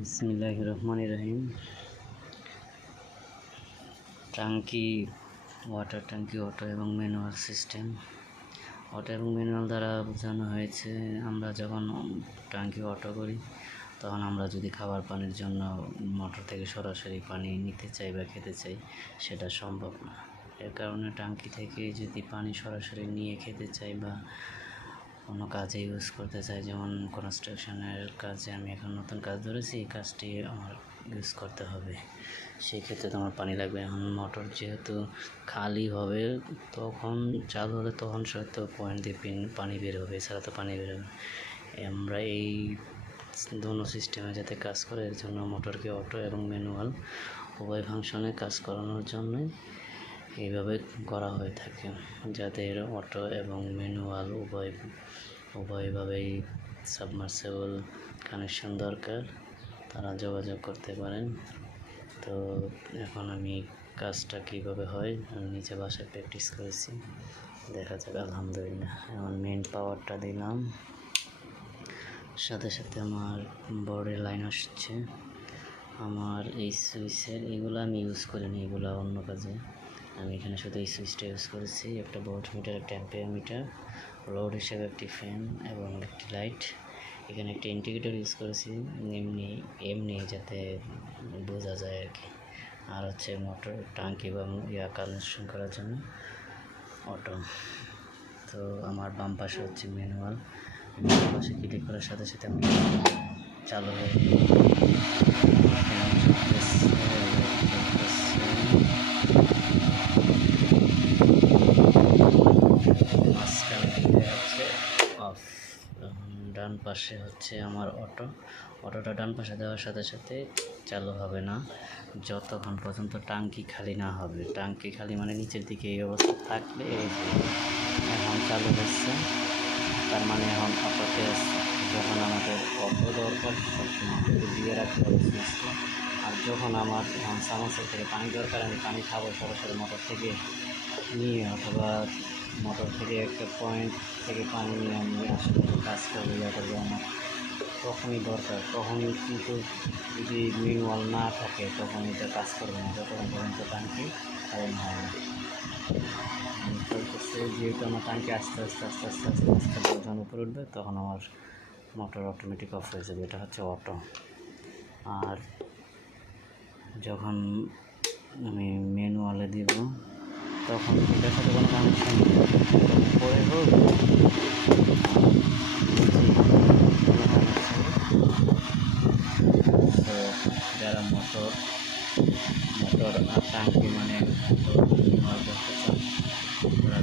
বিসমিল্লাহির রহমানির রহিম। ট্যাঙ্কি, ওয়াটার ট্যাঙ্কি অটো এবং ম্যানুয়াল সিস্টেম। অটো এবং ম্যানুয়াল দ্বারা বোঝানো হয়েছে আমরা যখন ট্যাঙ্কি অটো করি তখন আমরা যদি খাবার পানির জন্য মোটর থেকে সরাসরি পানি নিতে চাই বা খেতে চাই সেটা সম্ভব না। এর কারণে ট্যাঙ্কি থেকে যদি পানি সরাসরি নিয়ে খেতে চাই বা কোনো কাজে ইউজ করতে চাই, যেমন কনস্ট্রাকশনের কাজে আমি এখন নতুন কাজ ধরেছি, এই কাজটি আমার ইউজ করতে হবে, সেই ক্ষেত্রে তো আমার পানি লাগবে। এখন মোটর যেহেতু খালি হবে তখন চালু হলে তখন হয়তো পয়েন্ট দিয়ে পানি বের হবে, এছাড়া তো পানি বের হবে। আমরা এই দোনো সিস্টেমে যাতে কাজ করে এর জন্য মোটরকে অটো এবং ম্যানুয়াল উভয় ফাংশনে কাজ করানোর জন্যই এইভাবে করা হয়ে থাকে, যাদের অটো এবং ম্যানুয়াল উভয়ভাবেই সাবমার্সিবল কানেকশন দরকার তারা যোগাযোগ করতে পারেন। তো এখন আমি কাজটা কীভাবে হয় আমি নিজে বাসায় প্র্যাকটিস করেছি, দেখা যাক। আলহামদুলিল্লাহ, এখন মেন পাওয়ারটা দিলাম, সাথে সাথে আমার বোর্ডের লাইন আসছে। আমার এই সুইচের এগুলো আমি ইউজ করিনি, এগুলো অন্য কাজে। আমি এখানে শুধু এই সুইচটা ইউজ করেছি, একটা ভোল্ট মিটার, একটা অ্যাম্পিয়ার মিটার, লোড হিসেবে একটি ফ্যান এবং একটি লাইট। এখানে একটা ইন্ডিকেটর ইউজ করেছি এমনি যাতে বোঝা যায় আর কি। আর হচ্ছে মোটর ট্যাঙ্কি এবং কানেকশন করার জন্য অটো। তো আমার বাম পাশে হচ্ছে ম্যানুয়াল, বাম পাশে ক্লিক করার সাথে সাথে আমি চালু হয়ে অফ। ডান পাশে হচ্ছে আমার অটোটা ডান পাশে দেওয়ার সাথে সাথে চালু হবে না যতক্ষণ পর্যন্ত ট্যাঙ্কি খালি না হবে। ট্যাঙ্কি খালি মানে নিচের দিকে এই অবস্থা থাকলে এই যে এখন চালু হচ্ছে, তার মানে এখন অটোতে আসছে। যখন আমাদের অটো দরকার সবসময় অটোতে দিয়ে রাখতে হবে সুইচটা। আর যখন আমার সামার্সেল থেকে পানি দরকার, আমি পানি খাবো সরাসরি মোটর থেকে নিয়ে, অথবা মোটর থেকে একটা পয়েন্ট থেকে পানি নিয়ে আমি আসলে কাজ করবো করবো আমার তখনই দরকার, তখনই। কিন্তু যদি ম্যানুয়াল না থাকে তখন এটা কাজ করবে না যতক্ষণ পর্যন্ত ট্যাঙ্কি কারেন্ট হয় না। যেহেতু আমার ট্যাঙ্কি আস্তে আস্তে আস্তে আস্তে আস্তে আস্তে যখন উপরে উঠবে তখন আমার মোটর অটোমেটিক অফ হয়ে যাবে। এটা হচ্ছে অটো। আর যখন আমি ম্যানুয়ালে দিব তখন এটার সাথে কোনো কানেকশন পরে হোক তো যারা মোটর আর ট্যাঙ্কি মানে করতে চান তারা